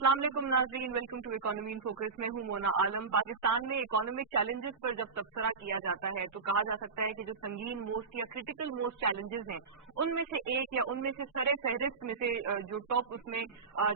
अस्सलाम वालेकुम नाज़रीन, welcome to economy in focus. में हूं मोना आलम। पाकिस्तान में इकोनॉमिक चैलेंजेस पर जब तबसरा किया जाता है तो कहा जा सकता है कि जो संगीन मोस्ट या क्रिटिकल मोस्ट चैलेंजेस हैं उनमें से एक या उनमें से सरे फहरिस्त में से जो टॉप उसमें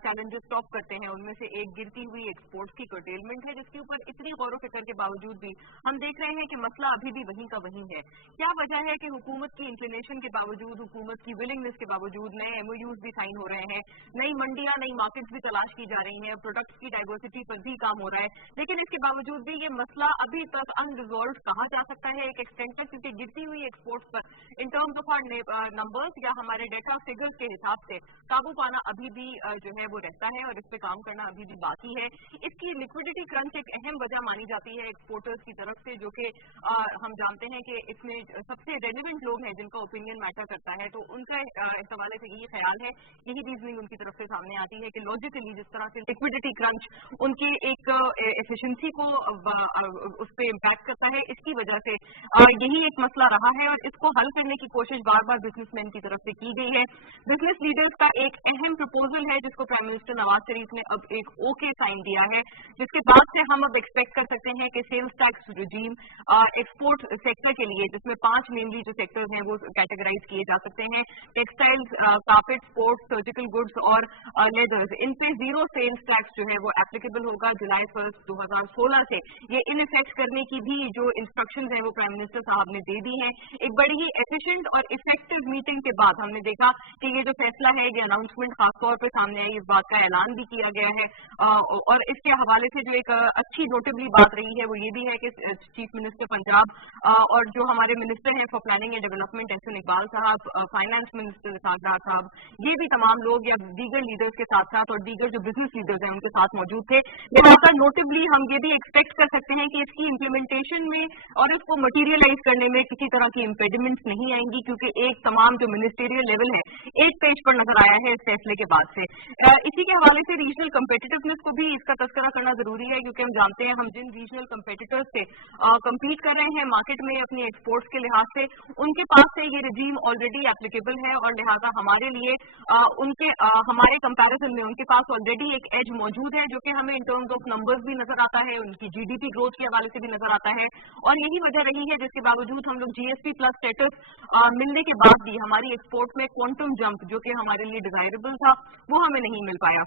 चैलेंजेस टॉप करते हैं उनमें से एक गिरती हुई एक्सपोर्ट्स की कर्टेलमेंट है, जिसके ऊपर इतनी गौर फिक्र के बावजूद भी हम देख रहे हैं कि मसला अभी भी वहीं का वहीं है। क्या वजह है कि हुकूमत की इंक्लिनेशन के बावजूद, हुकूमत की विलिंगनेस के बावजूद नए MOUs भी साइन हो रहे हैं, नई मंडियां नई मार्केट्स भी तलाश की जा रही हैं, प्रोडक्ट्स की डाइवर्सिटी पर भी काम हो रहा है, लेकिन इसके बावजूद भी ये मसला अभी तक अनरिजॉल्व कहा जा सकता है एक एक्सटेंट तक, क्योंकि गिरती हुई एक्सपोर्ट्स पर in terms of our numbers या हमारे डेटा फिगर्स के हिसाब से काबू पाना अभी भी जो है वो रहता है और इस पे काम करना अभी भी बाकी है। इसकी लिक्विडिटी क्रंच एक अहम वजह मानी जाती है एक्सपोर्टर्स की तरफ से, जो कि हम जानते हैं कि इसमें सबसे रेलिवेंट लोग हैं जिनका ओपिनियन मैटर करता है, तो उनका इस हवाले से यही ख्याल है, यही रीजनिंग उनकी तरफ से सामने आती है कि लॉजिकली जिस तरह से लिक्विडिटी क्रंच उनकी एक एफिशिएंसी को उस पर इम्पैक्ट करता है, इसकी वजह से यही एक मसला रहा है और इसको हल करने की कोशिश बार बार बिजनेसमैन की तरफ से की गई है। बिजनेस लीडर्स का एक अहम प्रपोजल है जिसको प्राइम मिनिस्टर नवाज शरीफ ने अब एक ओके साइन दिया है, जिसके बाद से हम अब एक्सपेक्ट कर सकते हैं कि sales tax regime export sector के लिए, जिसमें 5 मेनली जो सेक्टर्स हैं वो कैटेगराइज किए जा सकते हैं, textiles, carpet, sports, surgical goods और लेदर्स, इन पे जीरो सेल्स टैक्स जो है वो एप्लीकेबल होगा जुलाई 1 2016 से। ये इन इफेक्ट करने की भी जो इंस्ट्रक्शंस हैं वो प्राइम मिनिस्टर साहब ने दे दी हैं। एक बड़ी ही एफिशिएंट और इफेक्टिव मीटिंग के बाद हमने देखा कि ये जो फैसला है, ये अनाउंसमेंट खासतौर पर सामने आई, इस बात का ऐलान भी किया गया है और इसके हवाले से जो एक अच्छी नोटेबली बात रही है वो ये भी है कि चीफ मिनिस्टर पंजाब और जो हमारे मिनिस्टर हैं for planning and development Ahsan Iqbal साहब, फाइनेंस मिनिस्टर इसाक डार साहब, ये भी तमाम लोग या दीगर लीडर्स के साथ साथ और दीगर जो बिजनेस लीडर्स हैं उनके साथ मौजूद थे। लिहाजा नोटेबली हम ये भी एक्सपेक्ट कर सकते हैं कि इसकी इम्प्लीमेंटेशन में और इसको मटीरियलाइज करने में किसी तरह की इम्पेडिमेंट्स नहीं आएंगी, क्योंकि एक तमाम जो मिनिस्टेरियल लेवल है एक पेज पर नजर आया है इस फैसले के बाद से। इसी के हवाले से रीजनल कम्पिटिटिवनेस को भी इसका तस्करा करना जरूरी है, क्योंकि हम जानते हैं हम जिन रीजनल कम्पिटिटर्स से कम्पीट कर रहे हैं मार्केट में अपनी एक्सपोर्ट्स के लिहाज से, उनके पास से ये रिजीम ऑलरेडी एप्लीकेबल है और लिहाजा हमारे लिए हमारे कंपैरिजन में उनके पास ऑलरेडी एक एज मौजूद है, जो कि हमें इन टर्म्स ऑफ नंबर्स भी नजर आता है, उनकी GDP ग्रोथ के हवाले से भी नजर आता है और यही वजह रही है जिसके बावजूद हम लोग GSP प्लस स्टेटस मिलने के बाद भी हमारी एक्सपोर्ट में क्वांटम जंप जो कि हमारे लिए डिजायरेबल था वो हमें नहीं मिल पाया।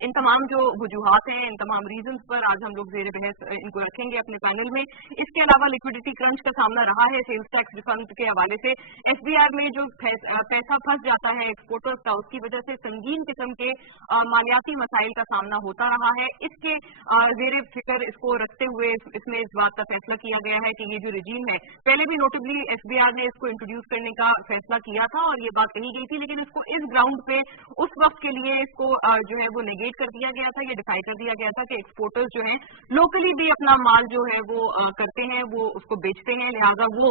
इन तमाम जो वजूहात हैं, इन तमाम रीजंस पर आज हम लोग ज़ेरे बहस इनको रखेंगे अपने पैनल में। इसके अलावा लिक्विडिटी क्रंच का सामना रहा है सेल्स टैक्स रिफंड के हवाले से, SBR में जो पैसा फंस जाता है एक्सपोर्टर्स का, उसकी वजह से संगीन किस्म के मालियाती मसाइल का सामना होता रहा है। इसके ज़ेरे फिक्र इसको रखते हुए इसमें इस बात का फैसला किया गया है कि ये जो रिजीम है, पहले भी नोटेबली SBR ने इसको इंट्रोड्यूस करने का फैसला किया था और ये बात कही गई थी, लेकिन इसको इस ग्राउंड पे उस वक्त के लिए इसको जो है वो नेगेट कर दिया गया था, ये डिसाइड कर दिया गया था कि एक्सपोर्टर्स जो हैं लोकली भी अपना माल जो है वो करते हैं, वो उसको बेचते हैं, लिहाजा वो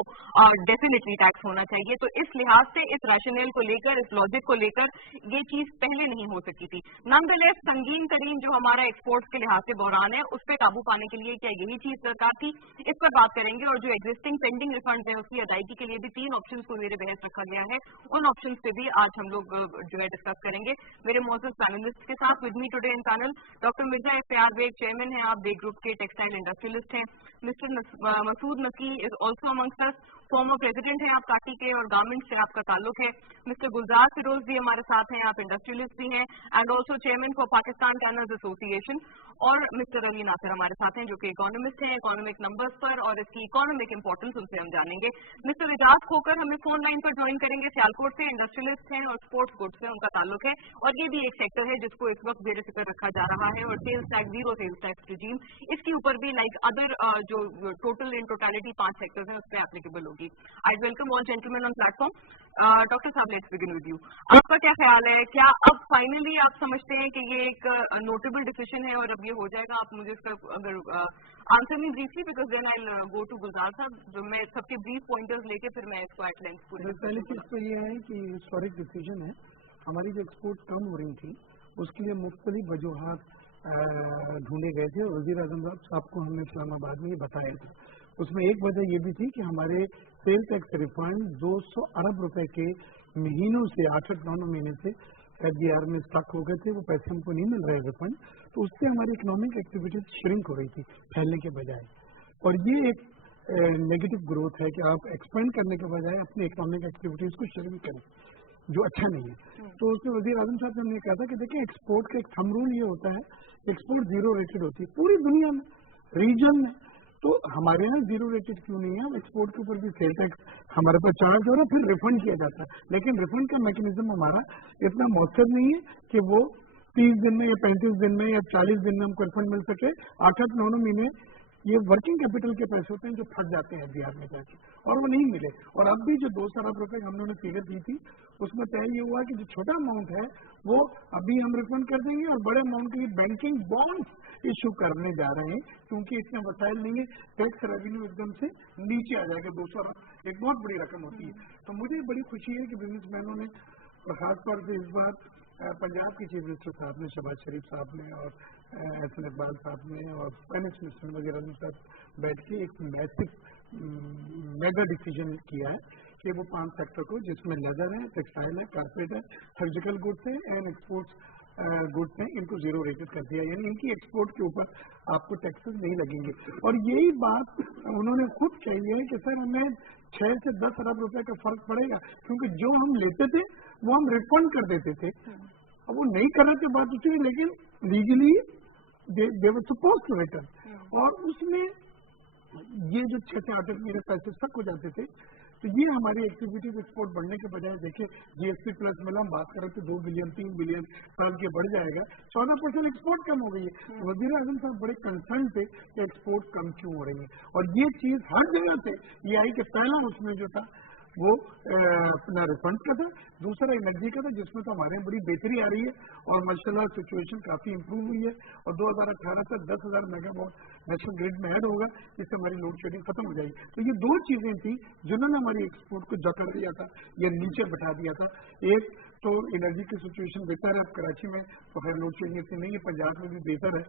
डेफिनेटली टैक्स होना चाहिए। तो इस लिहाज से इस रैशनल को लेकर, इस लॉजिक को लेकर ये चीज पहले नहीं हो सकती थी। नॉनदलेस संगीन तरीन जो हमारा एक्सपोर्ट्स के लिहाज से बहरान है उस पर काबू पाने के लिए क्या यही चीज दरकार थी, इस पर बात करेंगे। और जो एग्जिस्टिंग पेंडिंग रिफंड है उसकी अदायगी के लिए भी 3 ऑप्शन को मेरे बहस रखा गया है, उन ऑप्शन पे भी आज हम लोग जो है डिस्कस करेंगे मेरे मौजूद पैनलिस्ट के साथ। With me today in panel doctor Mirza Iftikhar Baig, chairman हैं आप बेग ग्रुप के, टेक्सटाइल इंडस्ट्रियलिस्ट हैं। Mister Masood Naqi is also amongst us, former president हैं आप काटी के और गारमेंट्स से आपका ताल्लुक है। मिस्टर गुलजार फिरोज भी हमारे साथ हैं, आप इंडस्ट्रियलिस्ट भी हैं and also chairman for Pakistan tanners association. और मिस्टर अली नासिर हमारे साथ हैं जो कि इकोनॉमिस्ट हैं, इकोनॉमिक नंबर्स पर और इसकी इकोनॉमिक इंपॉर्टेंस उनसे हम जानेंगे। मिस्टर एजाज खोकर हमें फोन लाइन पर ज्वाइन करेंगे, सियालकोट से, इंडस्ट्रियलिस्ट हैं और स्पोर्ट्स गुड्स से उनका ताल्लुक है और ये भी एक सेक्टर है जिसको इस वक्त जेर फिक्र रखा जा रहा है और sales tax, zero sales tax regime इसके ऊपर भी लाइक अदर जो टोटल इन टोटलिटी 5 सेक्टर्स हैं उस पर एप्लीकेबल होगी। I welcome all gentleman on platform. Doctor साहब, लेट्स बिगिन विद यू। आपका क्या ख्याल है, क्या अब फाइनली आप समझते हैं कि ये एक नोटेबल डिसीजन है और अब ये हो जाएगा? आप मुझे इसका अगर answer me briefly because then I go to Gulzar साहब, मैं सबके ब्रीफ पॉइंटर्स लेके फिर मैं इसको एट लेंथ पूरी। पहली चीज तो ये है कि हिस्टोरिक डिसीजन है, हमारी जो एक्सपोर्ट कम हो रही थी उसके लिए मुख्तलिफ वजूहात ढूंढे गए थे और वजीर आजम साहब को हमने इस्लामाबाद में ये बताया था। उसमें एक वजह ये भी थी कि हमारे सेल टैक्स रिफंड 200 अरब रुपए के महीनों से 8-9 महीने से FDR में स्टक हो गए थे, वो पैसे हमको नहीं मिल रहे रिफंड, तो उससे हमारी इकोनॉमिक एक्टिविटीज श्रिंक हो रही थी फैलने के बजाय। और ये एक नेगेटिव ग्रोथ है कि आप एक्सपेंड करने के बजाय अपनी इकोनॉमिक एक्टिविटीज को श्रिंक करें, जो अच्छा नहीं है। तो उसमें वजीर आजम साहब ने कहा था कि देखिए एक्सपोर्ट का एक थंब रूल ये होता है, एक्सपोर्ट जीरो रेटेड होती है पूरी दुनिया में, रीजन में, तो हमारे यहाँ जीरो रेटेड क्यों नहीं है? एक्सपोर्ट के ऊपर भी सेल टैक्स हमारे पास चार्ज हो रहा है, फिर रिफंड किया जाता है, लेकिन रिफंड का मैकेनिज्म हमारा इतना मौसर नहीं है कि वो 30 दिन में या 35 दिन में या 40 दिन में हमको रिफंड मिल सके। 8-9 महीने ये वर्किंग कैपिटल के पैसे होते हैं जो फंस जाते हैं बिहार में जाके, और वो नहीं मिले। और अब भी जो 200 अरब रुपए हम लोगों ने फिगर दी थी, उसमें तय ये हुआ कि जो छोटा अमाउंट है वो अभी हम रिफंड कर देंगे, और बड़े अमाउंट के लिए बैंकिंग बॉन्ड्स इशू करने जा रहे हैं, क्योंकि इतने वसाइल नहीं है, टैक्स रेवेन्यू एकदम से नीचे आ जाएगा। 200 अरब एक बहुत बड़ी रकम होती है। तो मुझे बड़ी खुशी है कि बिजनेसमैनों ने, और खासतौर से इस बार पंजाब के चीफ मिनिस्टर साहब ने, शहबाज शरीफ साहब ने, और एहसन इकबाल साहब ने, और फाइनेंस मिनिस्टर वजीर आजम साहब बैठ के एक मैसिव मेगा डिसीजन किया है कि वो 5 सेक्टर को, जिसमें लेदर है, टेक्सटाइल है, कारपेट है, सर्जिकल गुड्स है एंड एक्सपोर्ट्स गुड्स हैं, इनको जीरो रेटेड कर दिया, यानी इनकी एक्सपोर्ट के ऊपर आपको टैक्सेस नहीं लगेंगे। और यही बात उन्होंने खुद कही है कि सर हमें 6 से 10 अरब रुपए का फर्क पड़ेगा, क्योंकि जो हम लेते थे वो हम रिफंड कर देते थे। अब वो नहीं कर रहे थे बात उसी, लेकिन legally they were supposed to return, और उसमें ये जो 6 से 8 महीने पैसे स्टक हो जाते थे। तो ये हमारी एक्टिविटीज एक्सपोर्ट बढ़ने के बजाय, देखिए GSP प्लस में हम बात कर रहे थे 2 बिलियन 3 बिलियन साल के बढ़ जाएगा, 14% एक्सपोर्ट कम हो गई है। वजीर आजम साहब बड़े कंसर्न थे कि एक्सपोर्ट कम क्यों हो रही है, और ये चीज हर जगह से ये आई कि पहला उसमें जो था वो अपना रिफंड का था, दूसरा एनर्जी का था, जिसमें तो हमारे यहाँ बड़ी बेहतरी आ रही है और माशाल्लाह सिचुएशन काफी इंप्रूव हुई है। और 2018 तक 10,000 मेगावाट नेशनल ग्रिड में ऐड होगा, जिससे हमारी लोड शेडिंग खत्म हो जाएगी। तो ये 2 चीजें थी जिन्होंने हमारी एक्सपोर्ट को जकड़ दिया था या नीचे बैठा दिया था। एक तो एनर्जी की सिचुएशन बेहतर है, अब कराची में तो खैर लोड शेडिंग इतनी नहीं है, पंजाब में भी बेहतर है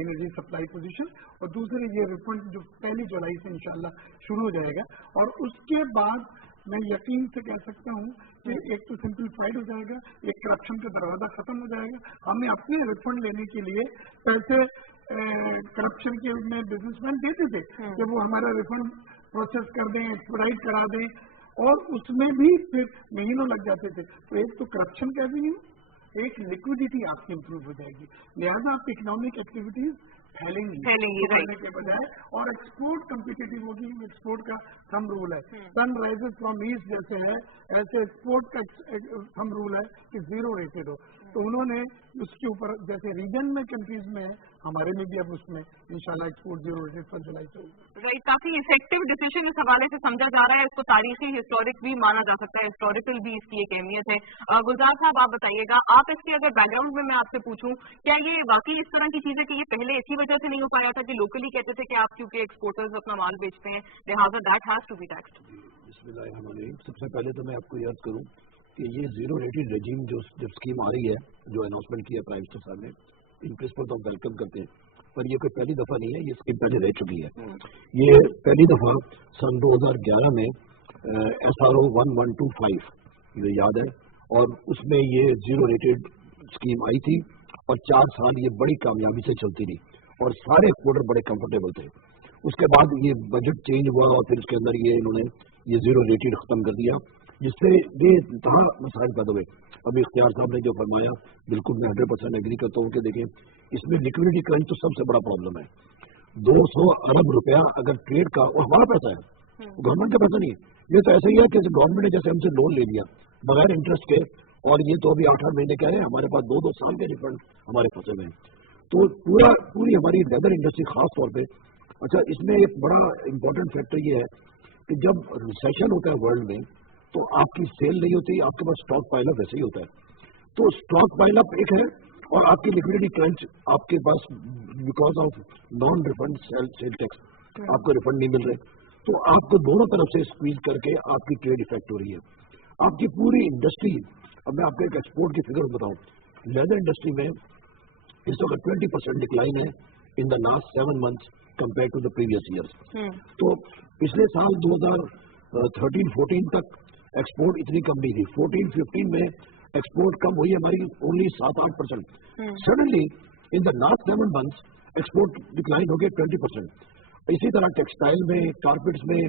एनर्जी सप्लाई पोजीशन, और दूसरी ये रिफंड जो 1 जुलाई से इंशाल्लाह शुरू हो जाएगा। और उसके बाद मैं यकीन से कह सकता हूँ कि एक तो सिंप्लीफाइड हो जाएगा, एक करप्शन का दरवाजा खत्म हो जाएगा। हमें अपने रिफंड लेने के लिए पैसे करप्शन के में बिजनेसमैन देते थे कि वो हमारा रिफंड प्रोसेस कर दें, एक्सपेडाइट करा दें, और उसमें भी फिर महीनों लग जाते थे। तो एक तो करप्शन का भी नहीं, एक लिक्विडिटी आपकी इंप्रूव हो जाएगी, लिहाजा आपकी इकोनॉमिक एक्टिविटीज फैलेंगी रहने के बजाय, और एक्सपोर्ट कम्पिटिटिव होगी। एक्सपोर्ट का थंब रूल है, सन राइजेस फ्रॉम ईस्ट जैसे है, ऐसे एक्सपोर्ट का थंब रूल है कि जीरो रेटेड हो। तो उन्होंने उसके ऊपर, जैसे रीजन में कंट्रीज में है, हमारे में भी अब उसमें इंशाल्लाह एक्सपोर्ट जीरो रेटेड 1 जुलाई से होगा। राइट, काफी इफेक्टिव डिसीजन इस हवाले से समझा जा रहा है, इसको तारीखी हिस्टोरिक भी माना जा सकता है, हिस्टोरिकल भी इसकी एक अहमियत है। गुलजार साहब आप बताइएगा, आप इसके अगर बैकग्राउंड में मैं आपसे पूछूं, क्या ये वाकई इस तरह की चीज है कि ये पहले इसी वजह से नहीं हो पाया था कि लोकली कहते थे कि आप क्योंकि एक्सपोर्टर्स अपना माल बेचते हैं, लिहाजा that has to be taxed? सबसे पहले तो मैं आपको याद करूं कि ये जीरो रेटेड रेजिम जो जब स्कीम आ रही है, जो अनाउंसमेंट किया प्राइम मिनिस्टर साहब ने, इन प्रिंसिपल तो हम वेलकम करते हैं, पर ये कोई पहली दफा नहीं है, ये स्कीम पहले रह चुकी है। ये पहली दफा सन 2011 में SRO 1125 मुझे याद है, और उसमें ये जीरो रेटेड स्कीम आई थी, और 4 साल ये बड़ी कामयाबी से चलती रही, और सारे एक्सपोर्टर बड़े कंफर्टेबल थे। उसके बाद ये बजट चेंज हुआ, और फिर उसके अंदर ये इन्होंने ये जीरो रेटेड खत्म कर दिया, जिससे ये इंतहा मसाइल पैदा हुए। अभी इख्तियार साहब ने जो फरमाया, बिल्कुल मैं 100% एग्री करता हूँ कि देखें, इसमें लिक्विडिटी क्रंच तो सबसे बड़ा प्रॉब्लम है। 200 अरब रुपया अगर ट्रेड का, और हमारा पैसा है, गवर्नमेंट का पैसा नहीं है, ये तो ऐसा ही है कि गवर्नमेंट ने जैसे हमसे लोन ले लिया बगैर इंटरेस्ट के, और ये तो अभी 8-8 महीने कह रहे हैं, हमारे पास 2-2 साल के रिफंड हमारे फंसे हुए हैं। तो पूरी हमारी लेदर इंडस्ट्री खास तौर पे, अच्छा इसमें एक बड़ा इंपॉर्टेंट फैक्टर ये है कि जब रिसेशन होता है वर्ल्ड में, तो आपकी सेल नहीं होती, आपके पास स्टॉक पाइलअप ऐसे ही होता है। तो स्टॉक पाइलअप एक है, और आपकी लिक्विडिटी क्रंच आपके पास because of non refund sales tax आपको रिफंड नहीं मिल रहे, तो आपको दोनों तरफ से स्क्वीज करके आपकी ट्रेड इफेक्ट हो रही है, आपकी पूरी इंडस्ट्री। अब मैं आपको एक एक्सपोर्ट की फिगर बताऊं, लेदर इंडस्ट्री में इस वक्त 20% डिक्लाइन है in the last 7 months compare to the previous years. तो पिछले साल 2013-14 तक एक्सपोर्ट इतनी कम नहीं थी, 14-15 में एक्सपोर्ट कम हुई हमारी only 7-8%. Suddenly in the last 7 months export decline हो गया 20%. इसी तरह टेक्सटाइल में, कारपेट्स में,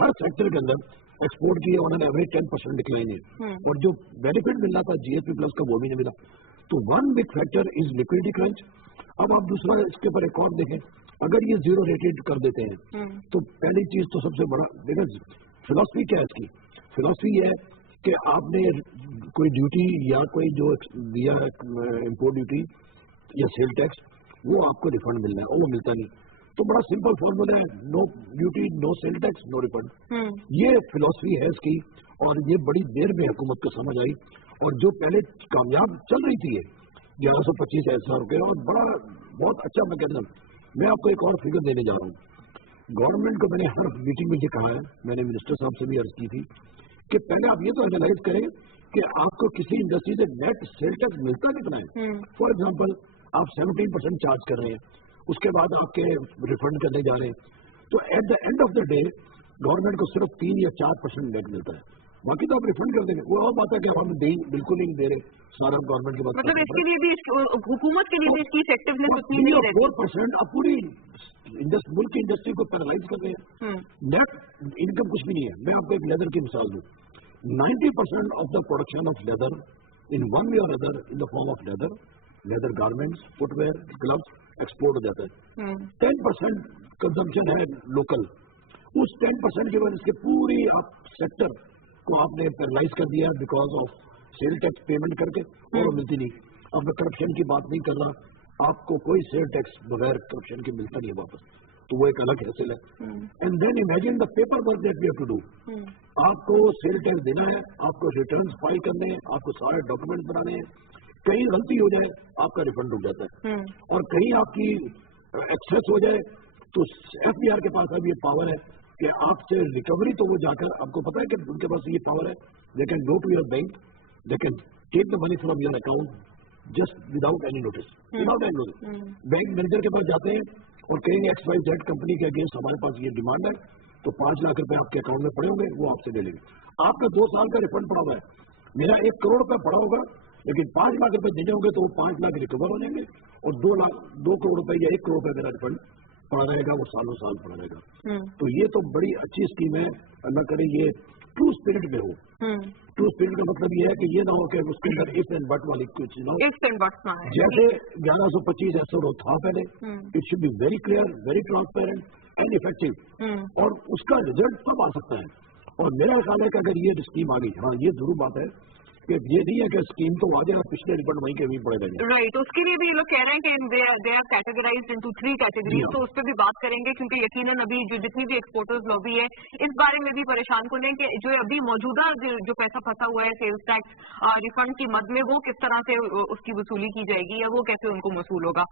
हर सेक्टर के अंदर एक्सपोर्ट की ऑन एन एवरेज 10% डिक्लाइन है. और जो बेनिफिट मिल रहा था GSP प्लस का वो भी नहीं मिला. तो one big factor is liquidity crunch. अब आप दूसरा इसके ऊपर एक और देखें, अगर ये जीरो रेटेड कर देते हैं तो पहली चीज तो सबसे बड़ा देखा फिलॉसफी क्या है इसकी. फिलॉसफी ये है कि आपने कोई ड्यूटी या कोई जो दिया है इम्पोर्ट ड्यूटी या सेल टैक्स, वो आपको रिफंड मिलना है और वो मिलता नहीं. तो बड़ा सिंपल फॉर्मूला है, no duty no sale tax no refund. ये फिलॉसफी है इसकी और ये बड़ी देर में हुकूमत को समझ आई. और जो पहले कामयाब चल रही थी 1125 ऐसा रुपये और बड़ा बहुत अच्छा मैकेनिज्म. मैं आपको एक और फिगर देने जा रहा हूँ. गवर्नमेंट को मैंने हर मीटिंग में ये कहा है, मैंने मिनिस्टर साहब से भी अर्ज की थी कि पहले आप ये तो एनालाइज करें कि आपको किसी इंडस्ट्री से नेट सेल टैक्स मिलता कितना है. फॉर एग्जाम्पल आप 17% चार्ज कर रहे हैं, उसके बाद आपके रिफंड करने जा रहे हैं, तो at the end of the day government को सिर्फ 3 या 4% नेट मिलता है. बाकी तो आप रिफंड कर देंगे. वो और बात है कि हम बिल्कुल नहीं दे रहे, सारा गवर्नमेंट के पास. मतलब इसके लिए भी हुकूमत के लिए भी इसकी इफेक्टिवनेस उतनी नहीं रहती. 4% अब पूरी मुल्क की इंडस्ट्री को पैरालाइज कर रहे हैं. नेट इनकम कुछ भी नहीं है. मैं आपको एक लेदर की मिसाल दूं. 90% of the production of leather in one way और other in the form of leather garments, footwear, gloves export हो जाता है. 10% कंजम्पशन है लोकल. उस 10% की वजह से पूरी सेक्टर को आपने पैरालाइज कर दिया because of sale tax payment करके, और मिलती नहीं. अब मैं करप्शन की बात नहीं कर रहा, आपको कोई सेल टैक्स बगैर करप्शन के मिलता नहीं है वापस, तो वो एक अलग हासिल है. And then imagine the paper work that we have to do. आपको सेल टैक्स देना है, आपको रिटर्न्स फाइल करने हैं, आपको सारे डॉक्यूमेंट बनाने हैं. कहीं गलती हो जाए आपका रिफंड रुक जाता है, और कहीं आपकी एक्सेस हो जाए तो FBR के पास अब ये पावर है कि आपसे रिकवरी, तो वो जाकर आपको पता है कि उनके पास ये पावर है, they can go to your bank, they can take the money from your account just without any notice. Bank manager के पास जाते हैं और कहेंगे XYZ कंपनी के अगेंस्ट हमारे पास ये डिमांड है, तो 5 लाख रुपए आपके अकाउंट में पड़े होंगे, वो आपसे ले लेंगे. आपका 2 साल का रिफंड पड़ा हुआ है, मेरा 1 करोड़ रुपया पड़ा होगा, लेकिन 5 लाख रुपए देने होंगे तो वो 5 लाख रिकवर हो जाएंगे, और 2 करोड़ रुपए या 1 करोड़ रुपए मेरा रिफंड पड़ा रहेगा, वो सालों साल पड़ा रहेगा. तो ये तो बड़ी अच्छी स्कीम है. अल्लाह करे ये ट्रू स्पिरिट में हो. ट्रू स्पिरिट का मतलब ये है कि ये ना हो कि उसके अंदर इफ एंड बट वाली कुछ ना हो. जैसे 1125 ऐसा था पहले, it should be very clear, very transparent and effective, और उसका रिजल्ट तब आ सकता है. और मेरा ख्याल है कि अगर ये स्कीम आ गई, हाँ ये जरूर बात है कि ये नहीं है कि स्कीम तो आ जाए, पिछले रिफंड वहीं के वहीं पड़े रहेंगे. राइट. उसके लिए भी ये लोग कह रहे हैं कि they are categorized into 3 categories. तो उस पर भी बात करेंगे, क्योंकि यकीनन अभी जो जितनी भी एक्सपोर्टर्स लॉबी है इस बारे में भी परेशान करें कि जो अभी मौजूदा जो पैसा फंसा हुआ है सेल्स टैक्स रिफंड की मद में, वो किस तरह से उसकी वसूली की जाएगी या वो कैसे उनको वसूल होगा.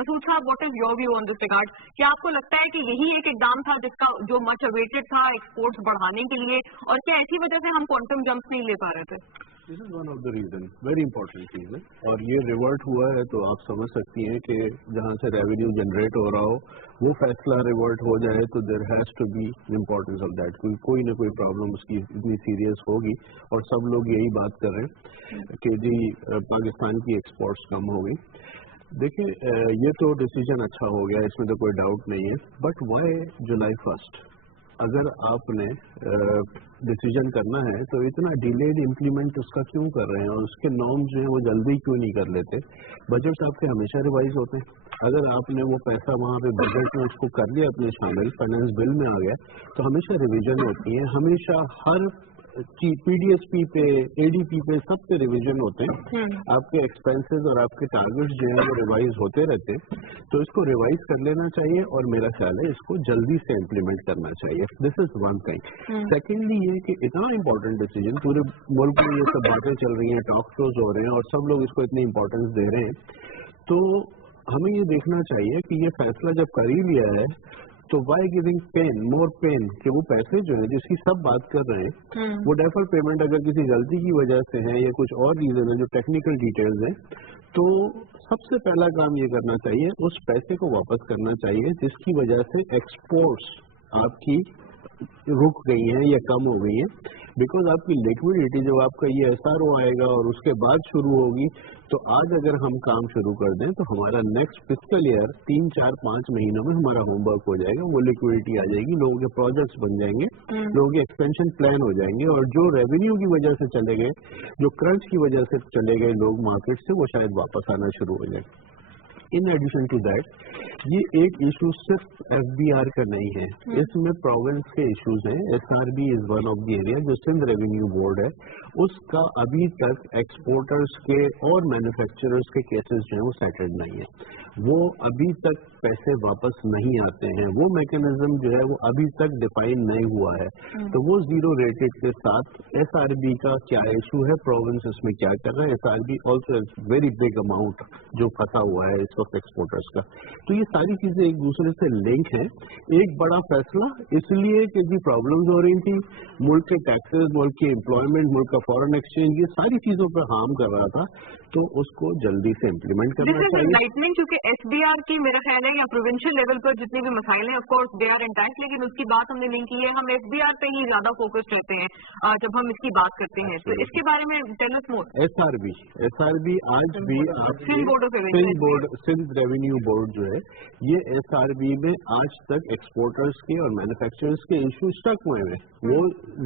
मसूद साहब, what is your view on this regard? क्या आपको लगता है कि यही एक इकदाम था जिसका जो मच अवेटेड था एक्सपोर्ट्स बढ़ाने के लिए, और क्या ऐसी वजह से हम क्वांटम जंप्स नहीं ले पा रहे थे? This is one of the reason, very important चीज है. और ये रिवर्ट हुआ है तो आप समझ सकती हैं कि जहाँ से रेवेन्यू जनरेट हो रहा हो वो फैसला रिवर्ट हो जाए तो there has to be importance of that. कोई ना कोई प्रॉब्लम उसकी इतनी सीरियस होगी, और सब लोग यही बात कर रहे हैं कि जी पाकिस्तान की एक्सपोर्ट्स कम हो गई. देखिए ये तो डिसीजन अच्छा हो गया, इसमें तो कोई डाउट नहीं है. बट वाई जुलाई 1 अगर आपने डिसीजन करना है तो इतना डिलेड इम्प्लीमेंट उसका क्यों कर रहे हैं, और उसके नॉर्म्स जो हैं वो जल्दी क्यों नहीं कर लेते? बजट्स आपके हमेशा रिवाइज होते हैं. अगर आपने वो पैसा वहाँ पे बजट में उसको कर लिया अपने शामिल, फाइनेंस बिल में आ गया, तो हमेशा रिवीजन होती है. हमेशा हर PDSP पे, ADP पे, सब पे रिवीजन होते हैं. आपके एक्सपेंसेस और आपके टारगेट्स जो हैं वो रिवाइज होते रहते हैं. तो इसको रिवाइज कर लेना चाहिए, और मेरा ख्याल है इसको जल्दी से इम्प्लीमेंट करना चाहिए. This is one thing. Secondly ये कि इतना इंपॉर्टेंट डिसीजन, पूरे मुल्क में ये सब बातें चल रही हैं, टॉक शोज हो रहे हैं, और सब लोग इसको इतनी इंपॉर्टेंस दे रहे हैं, तो हमें ये देखना चाहिए कि ये फैसला जब कर ही लिया है तो why giving pain, more pain, कि वो पैसे जो है जिसकी सब बात कर रहे हैं, वो डेफर पेमेंट अगर किसी गलती की वजह से है या कुछ और रीजन है जो टेक्निकल डिटेल्स हैं, तो सबसे पहला काम ये करना चाहिए, उस पैसे को वापस करना चाहिए जिसकी वजह से एक्सपोर्ट्स आपकी रुक गई हैं या कम हो गई हैं, बिकॉज आपकी लिक्विडिटी जब आपका ये SRO आएगा और उसके बाद शुरू होगी, तो आज अगर हम काम शुरू कर दें तो हमारा नेक्स्ट फिस्कल ईयर 3, 4, 5 महीनों में हमारा होमवर्क हो जाएगा, वो लिक्विडिटी आ जाएगी, लोगों के प्रोजेक्ट्स बन जाएंगे, लोगों के एक्सपेंशन प्लान हो जाएंगे, और जो रेवेन्यू की वजह से चले गए, जो क्रंच की वजह से चले गए लोग मार्केट से, वो शायद वापस आना शुरू हो जाए। इन एडिशन टू दैट, ये एक इशू सिर्फ FBR का नहीं है, इसमें प्रोविंस के इश्यूज हैं। SRB is one of the area, जो सिंध रेवेन्यू बोर्ड है, उसका अभी तक एक्सपोर्टर्स के और मैन्युफैक्चरर्स के केसेस जो हैं वो सेटल्ड नहीं है, वो अभी तक पैसे वापस नहीं आते हैं, वो मैकेनिज्म जो है वो अभी तक डिफाइन नहीं हुआ है। तो वो जीरो रेटेड के साथ SRB का क्या इशू है, प्रोविंस इसमें क्या कर रहा है, SRB also very big amount जो फंसा हुआ है इस वक्त एक्सपोर्टर्स का। तो ये सारी चीजें एक दूसरे से लिंक हैं। एक बड़ा फैसला इसलिए कि जी प्रॉब्लम्स हो रही थी, मुल्क के टैक्सेस, मुल्क की एम्प्लॉयमेंट, मुल्क का फॉरेन एक्सचेंज, ये सारी चीजों पर हार्म कर रहा था, तो उसको जल्दी से इम्प्लीमेंट करना चाहिए। क्योंकि SBR की मेरा ख्याल है या प्रोविंशियल लेवल पर जितने भी मसाइल हैं, ऑफकोर्स दे आर इंटैक्ट, लेकिन उसकी बात हमने नहीं की है। हम SBR पे ही ज्यादा फोकस रहते हैं जब हम इसकी बात करते हैं, तो इसके बारे में टेल अस मोर। SRB आज भी सिंध रेवेन्यू बोर्ड जो है, ये SRB में आज तक एक्सपोर्टर्स के और मैन्युफैक्चरर्स के इशू स्टक हुए हैं, वो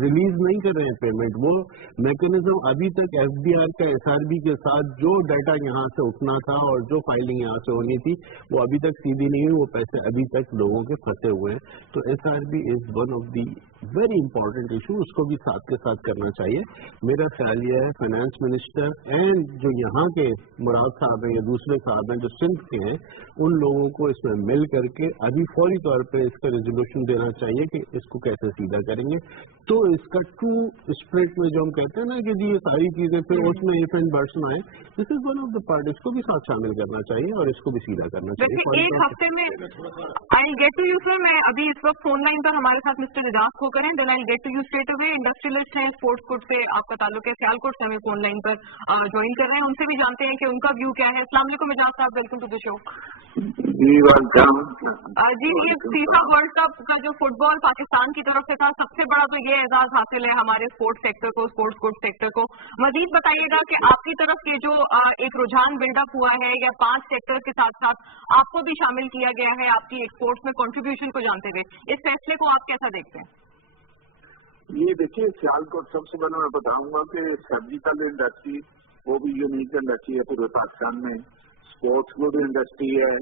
रिलीज नहीं कर रहे हैं पेमेंट। वो मैकेनिज्म अभी तक FBR का SRB के साथ जो डाटा यहाँ से उठना था और जो फाइलिंग यहाँ से होनी थी, वो अभी तक सीधी नहीं हुई, वो पैसे अभी तक लोगों के फंसे हुए हैं। तो SRB is one of the very important issue, उसको भी साथ के साथ करना चाहिए। मेरा ख्याल यह है फाइनेंस मिनिस्टर एंड जो यहाँ के मुराद साहब हैं या दूसरे साहब हैं जो सिंध के हैं, उन लोगों को इसमें मिल करके अभी फौरी तौर पर इसका रेजोल्यूशन देना चाहिए कि इसको कैसे सीधा करेंगे। तो इसका टू स्प्लिट में जो हम कहते हैं ना कि जी ये सारी चीजें फिर उसमें इफ एंड बट्स में आए, this is one of the part, इसको भी साथ शामिल करना चाहिए और इसको भी सीधा करना चाहिए। एक हफ्ते में I get to you sir, मैं अभी इस वक्त फोन लाइन पर हमारे साथ मिस्टर रिजाक खोकर हैं, then I get to you straight away. Industrialist हैं, स्पोर्ट्स कोर्ट से आपका ताल्लुक है, सियालकोट से हमें फोन लाइन पर ज्वाइन कर रहे हैं, उनसे भी जानते हैं कि उनका व्यू क्या है। अस्सलाम वालेकुम रिजाक साहब, वेलकम टू द शो। जी ये फीफा वर्ल्ड कप का जो फुटबॉल पाकिस्तान की तरफ से था, सबसे बड़ा तो ये एजाज हासिल है हमारे स्पोर्ट्स सेक्टर को, स्पोर्ट्स कोर्ट सेक्टर को। मजीद बताइएगा कि आपकी तरफ के जो एक रुझान बिल्डअप हुआ है या 5 सेक्टर के साथ साथ आपको भी शामिल किया गया है आपकी एक्सपोर्ट्स में कंट्रीब्यूशन को जानते हुए, इस फैसले को आप कैसा देखते हैं? ये देखिए, सियालकोट सबसे पहले मैं बताऊंगा कि सर्जिकल इंडस्ट्री वो भी यूनिक इंडस्ट्री है पूरे पाकिस्तान में, स्पोर्ट्स गुड इंडस्ट्री है,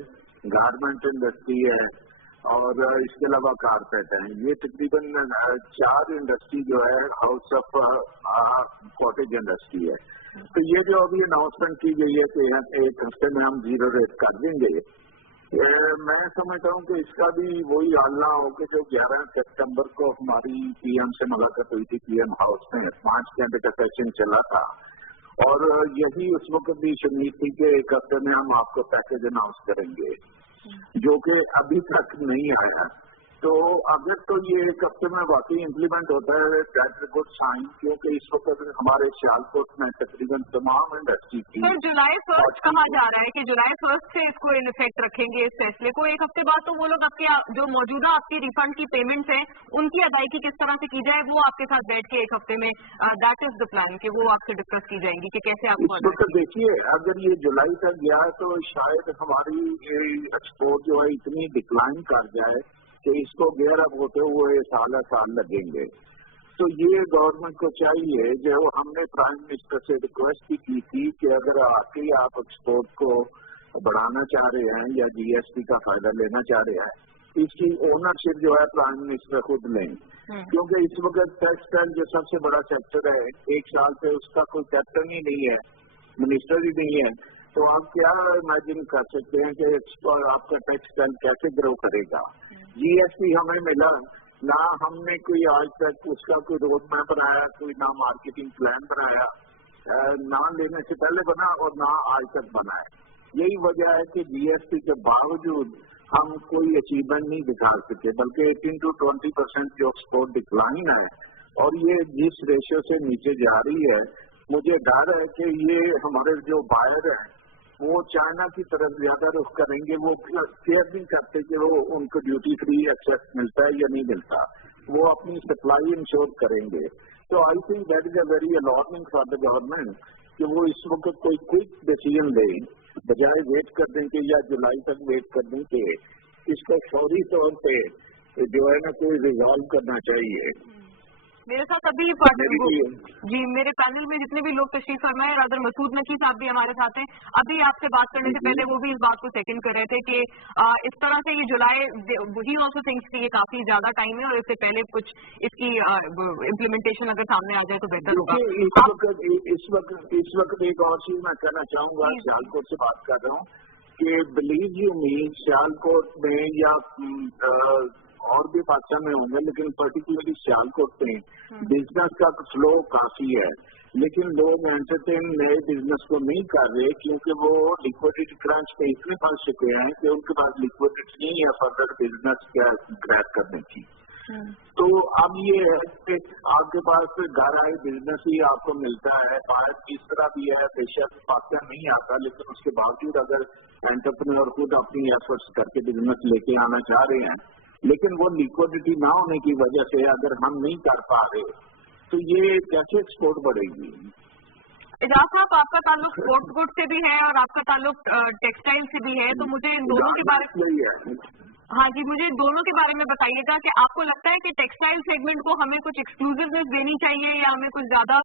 गारमेंट इंडस्ट्री है और इसके अलावा कारपेट है। ये तकरीबन 4 इंडस्ट्री जो है हाउस ऑफ कॉटेज इंडस्ट्री है। तो ये जो अभी अनाउंसमेंट की गई है कि 1 हफ्ते में हम जीरो रेट कर देंगे, मैं समझता हूँ कि इसका भी वही हाल ना हो कि जो 11 सितंबर को हमारी PM से मुलाकात हुई थी PM हाउस में, 5 घंटे का सेशन चला था और यही उस वक्त भी उम्मीद थी कि 1 हफ्ते में हम आपको पैकेज अनाउंस करेंगे, जो कि अभी तक नहीं आया। तो अगर तो ये 1 हफ्ते में वाकई इम्प्लीमेंट होता है, दैट्स अ गुड साइन, क्योंकि इस वक्त हमारे सियालकोट में तकरीबन तमाम इंडस्ट्री थी। सर जुलाई 1 कहा जा रहा है कि जुलाई 1 से इसको इन इफेक्ट रखेंगे इस फैसले को। 1 हफ्ते बाद तो वो लोग आपके जो मौजूदा आपकी रिफंड की पेमेंट्स हैं उनकी अदायगी किस तरह से की जाए, वो आपके साथ बैठ के 1 हफ्ते में दैट इज द प्लान कि वो आपसे डिस्कस की जाएंगी कि कैसे आपको। तो देखिए, अगर ये जुलाई तक गया तो शायद हमारी एक्सपोर्ट जो है इतनी डिक्लाइन कर जाए कि इसको गेयर अप होते हुए साल लगेंगे। तो ये गवर्नमेंट को चाहिए, जो हमने प्राइम मिनिस्टर से रिक्वेस्ट भी की थी कि अगर आके आप एक्सपोर्ट को बढ़ाना चाह रहे हैं या GST का फायदा लेना चाह रहे हैं, इसकी ओनरशिप जो है प्राइम मिनिस्टर खुद लें, क्योंकि इस वक्त टेक्सटाइल जो सबसे बड़ा सेक्टर है, 1 साल से उसका कोई कैप्टन ही नहीं है, मिनिस्टर ही नहीं है। तो आप क्या इमेजिन कर सकते हैं कि आपका टेक्सटाइल कैसे ग्रो करेगा? GST हमें मिला ना, हमने कोई आज तक उसका कोई रोड मैप बनाया, कोई ना मार्केटिंग प्लान बनाया, ना लेने से पहले बना और ना आज तक बना है। यही वजह है कि GST के बावजूद हम कोई अचीवमेंट नहीं दिखा सके, बल्कि 18 to 20% जो एक्सपोर्ट डिक्लाइन है और ये जिस रेशियो से नीचे जा रही है, मुझे डर है कि ये हमारे जो बायर हैं वो चाइना की तरफ ज्यादा रुख करेंगे, वो केयर नहीं करते कि वो उनको ड्यूटी फ्री एक्सेस मिलता है या नहीं मिलता। वो अपनी सप्लाई इंश्योर करेंगे। तो I think that is a very alarming for the government कि वो इस वक्त कोई क्विक डिसीजन ले, बजाय वेट करने के या जुलाई तक वेट करने के, इसको फौरी तौर पे जो है ना कोई रिजॉल्व करना चाहिए। मेरे साथ अभी जी मेरे पैनल में जितने भी लोग तशरीफ फरमाए, रादर मसूद नकी साहब भी हमारे साथ हैं। अभी आपसे बात करने से पहले वो भी इस बात को सेकंड कर रहे थे कि इस तरह से ये जुलाई ही ऑल्सो थिंक्स कि ये काफी ज्यादा टाइम है और इससे पहले कुछ इसकी इम्प्लीमेंटेशन अगर सामने आ जाए तो बेहतर होगा। इस वक्त एक और चीज मैं कहना चाहूंगा, सियालकोट से बात कर रहा हूँ कि बिलीव यू मी, सियालकोट में या और भी पाकिस्तान में होंगे, लेकिन पर्टिकुलरली सियालकोट में बिजनेस का फ्लो काफी है, लेकिन लोग एंटरटेन नए बिजनेस को नहीं कर रहे क्योंकि वो लिक्विडिटी क्रंच पे इतने फंस चुके हैं कि उनके पास लिक्विडिटी नहीं है फर्दर बिजनेस क्रैक करने की। तो अब ये है कि आपके पास घर आए बिजनेस ही आपको मिलता है, भारत किस तरह भी है, बेशक पाकिस्तान नहीं आता, लेकिन उसके बावजूद अगर एंटरप्रेन्योर खुद अपनी एफर्ट्स करके बिजनेस लेके आना चाह रहे हैं, लेकिन वो लिक्विडिटी ना होने की वजह से अगर हम नहीं कर पा रहे तो ये कैसे एक्सपोर्ट बढ़ेगी। एजाज साहब, आपका ताल्लुक स्पोर्ट्स गुड से भी है और आपका ताल्लुक टेक्सटाइल से भी है, तो मुझे इन दोनों के बारे में हाँ जी, मुझे दोनों के बारे में बताइएगा कि आपको लगता है कि टेक्सटाइल सेगमेंट को हमें कुछ एक्सक्लूसिवनेस देनी चाहिए या हमें कुछ ज्यादा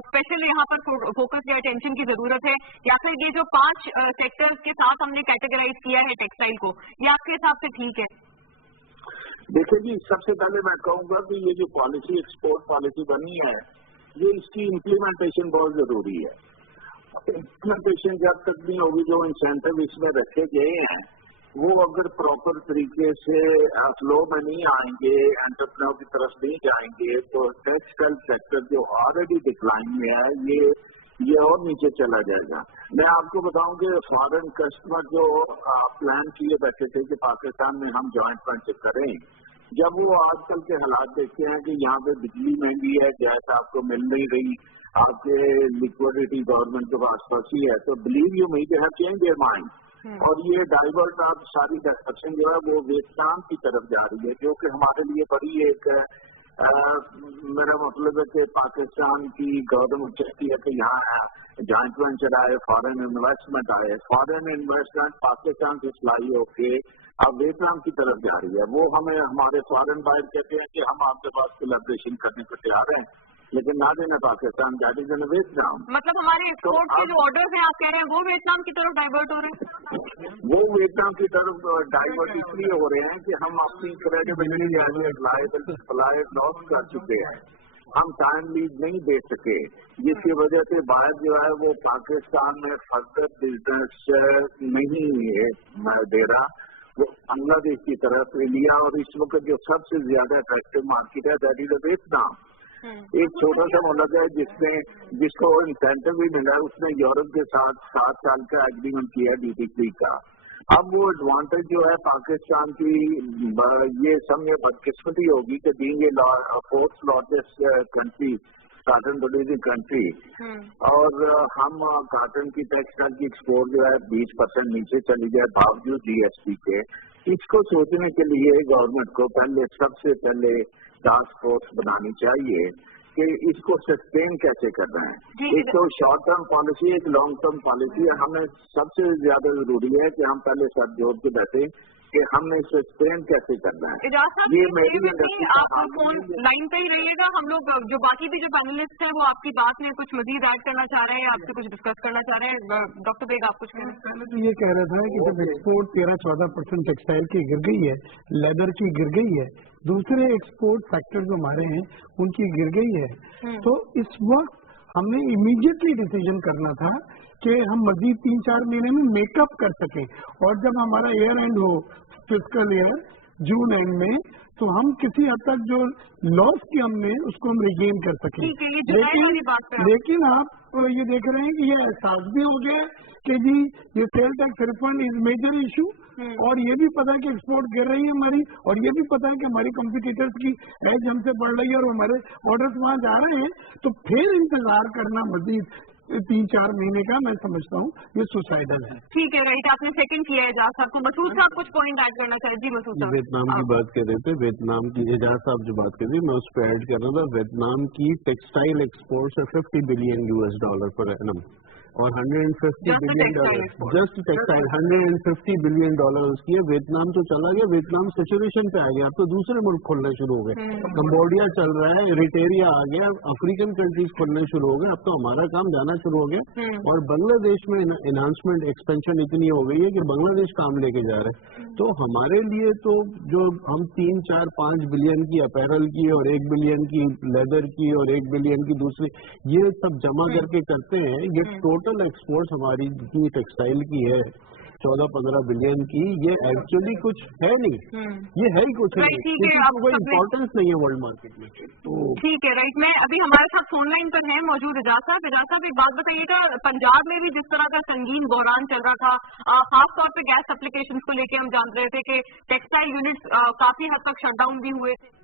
स्पेशल यहाँ पर फोकस या अटेंशन की जरूरत है, या फिर ये जो 5 सेक्टर्स के साथ हमने कैटेगराइज किया है टेक्सटाइल को, ये आपके हिसाब से ठीक है? देखिए जी, सबसे पहले मैं कहूँगा कि ये जो पॉलिसी एक्सपोर्ट पॉलिसी बनी है, ये इसकी इम्प्लीमेंटेशन बहुत जरूरी है। इम्प्लीमेंटेशन जब तक नहीं होगी, जो इंसेंटिव इसमें रखे गए हैं वो अगर प्रॉपर तरीके से फ्लो में नहीं आएंगे, एंटरप्रेन्योर की तरफ नहीं जाएंगे, तो टेक्सटाइल सेक्टर जो ऑलरेडी डिक्लाइन में है ये और नीचे चला जाएगा। मैं आपको बताऊं कि फॉरेन कस्टमर जो प्लान किए बैठे थे कि पाकिस्तान में हम जॉइंट वेंचर करें, जब वो आजकल के हालात देखते हैं कि यहाँ पे बिजली महंगी है, गैस आपको मिल नहीं रही, आपके लिक्विडिटी गवर्नमेंट के पास फंसी है, तो believe you me they have change their mind. और ये डाइवर्ट आप सारी डिस्कशन जो है वो वियतनाम की तरफ जा रही है, जो कि हमारे लिए बड़ी एक मेरा मतलब है कि पाकिस्तान की गवर्नमेंट चाहती है कि यहाँ जॉइंट वेंचर आए, फॉरेन इन्वेस्टमेंट आए, फॉरेन इन्वेस्टमेंट पाकिस्तान से सप्लाई होके अब वियतनाम की तरफ जा रही है। वो हमें हमारे फॉरेन बायर कहते हैं कि हम आपके पास कोलैबोरेशन करने को तैयार हैं, लेकिन ना देना Pakistan, that is in Vietnam. मतलब हमारे एक्सपोर्ट के जो ऑर्डर्स हैं आप कह रहे हैं वो वियतनाम की तरफ डाइवर्ट हो रहे हैं? वो वियतनाम की तरफ डाइवर्ट इसलिए हो रहे हैं कि हम अपनी क्रेडिबिलिटी सप्लाई लॉस कर चुके हैं, हम टाइम लीड नहीं दे सके, जिसकी वजह से बाहर जो है वो पाकिस्तान में फर्दर बिजनेस नहीं दे रहा, वो बांग्लादेश की तरफ, इंडिया, और इस वक्त जो सबसे ज्यादा अट्रैक्टिव मार्केट है दैट इज वियतनाम। एक छोटा सा मुल्क है जिसको इंसेंटिव भी मिला है, उसने यूरोप के साथ 7 साल का एग्रीमेंट किया ड्यूटी फ्री का। अब वो एडवांटेज जो है पाकिस्तान की, ये समझे बदकिस्मती होगी कि being a fourth largest country, cotton producing country, और हम कॉटन की टेक्सटाइल की एक्सपोर्ट जो है 20% नीचे चली जाए बावजूद जीएसटी के। इसको सोचने के लिए गवर्नमेंट को सबसे पहले टास्क फोर्स बनानी चाहिए कि इसको सस्टेन कैसे करना है। एक तो शॉर्ट टर्म पॉलिसी, एक लॉन्ग टर्म पॉलिसी है। हमें सबसे ज्यादा जरूरी है कि हम पहले सब जोड़ के बैठे कि हमने सस्टेन कैसे करना है। ये मेरी आप फोन लाइन पे ही रहिएगा, हम लोग जो बाकी भी जो पैनलिस्ट हैं वो आपकी बात में कुछ मजीद ऐड करना चाह रहे हैं, आपसे कुछ डिस्कस करना चाह रहे हैं। डॉक्टर बेग, आप कुछ कहना? पहले तो ये कह रहा था कि जब एक्सपोर्ट 13-14% टेक्सटाइल की गिर गई है, लेदर की गिर गई है, दूसरे एक्सपोर्ट फैक्टर जो हमारे हैं उनकी गिर गई है, तो इस वक्त हमने इमीडिएटली डिसीजन करना था कि हम मजीद 3-4 महीने में मेकअप कर सकें, और जब हमारा ईयर एंड हो, फिस्कल ईयर जून एंड में, तो हम किसी हद तक जो लॉस की हमने उसको हम रिगेन कर सकें। लेकिन आप ये देख रहे हैं कि ये एहसास भी हो गया कि जी ये sale tax refund is major issue, और ये भी पता है कि एक्सपोर्ट गिर रही है हमारी, और ये भी पता है कि हमारी कॉम्पिटिटर्स की एज हमसे बढ़ रही है और हमारे ऑर्डर्स वहां जा रहे हैं, तो फिर इंतजार करना मजीद 3-4 महीने का मैं समझता हूँ ये सुसाइडल है। ठीक है, राइट, आपने सेकंड किया है एजाज साहब को। मसूद साहब कुछ पॉइंट ऐड करना चाहिए। जी मसूद साहब। वियतनाम की बात कर रहे थे, वियतनाम की एजाज साहब जो बात कर रही मैं उस पर ऐड कर रहा था। वियतनाम की टेक्सटाइल एक्सपोर्ट्स है $50 बिलियन पर एनम और $150 बिलियन जस्ट टेक्सटाइल $150 बिलियन उसकी है। वियतनाम तो चला गया, वियतनाम सिचुएशन पे आ गया, अब तो दूसरे मुल्क खोलने शुरू हो गए। कंबोडिया चल रहा है, इरिटेरिया आ गया, अफ्रीकन कंट्रीज खोलने शुरू हो गए, अब तो हमारा काम जाना शुरू हो गया। और बांग्लादेश में एनहांसमेंट एक्सपेंशन इतनी हो गई है कि बांग्लादेश काम लेके जा रहे हैं। तो हमारे लिए तो जो हम 3, 4, 5 बिलियन की अपैरल की और 1 बिलियन की लेदर की और 1 बिलियन की दूसरी, ये सब जमा करके करते हैं। ये टोटल एक्सपोर्ट्स हमारी की टेक्सटाइल की है 14-15 बिलियन की, ये एक्चुअली कुछ है नहीं, ये है ही कुछ नहीं, कोई इम्पोर्टेंस नहीं है वर्ल्ड मार्केट में। तो ठीक है, राइट। मैं अभी हमारे साथ फोन लाइन पर है मौजूद एजाज साहब। एजाज साहब, एक बात बताइएगा, पंजाब में भी जिस तरह का संगीन बहरान चल रहा था, खास तौर पे गैस एप्लीकेशंस को लेकर हम जान रहे थे कि टेक्सटाइल यूनिट्स काफी हद तक शटडाउन भी हुए थे।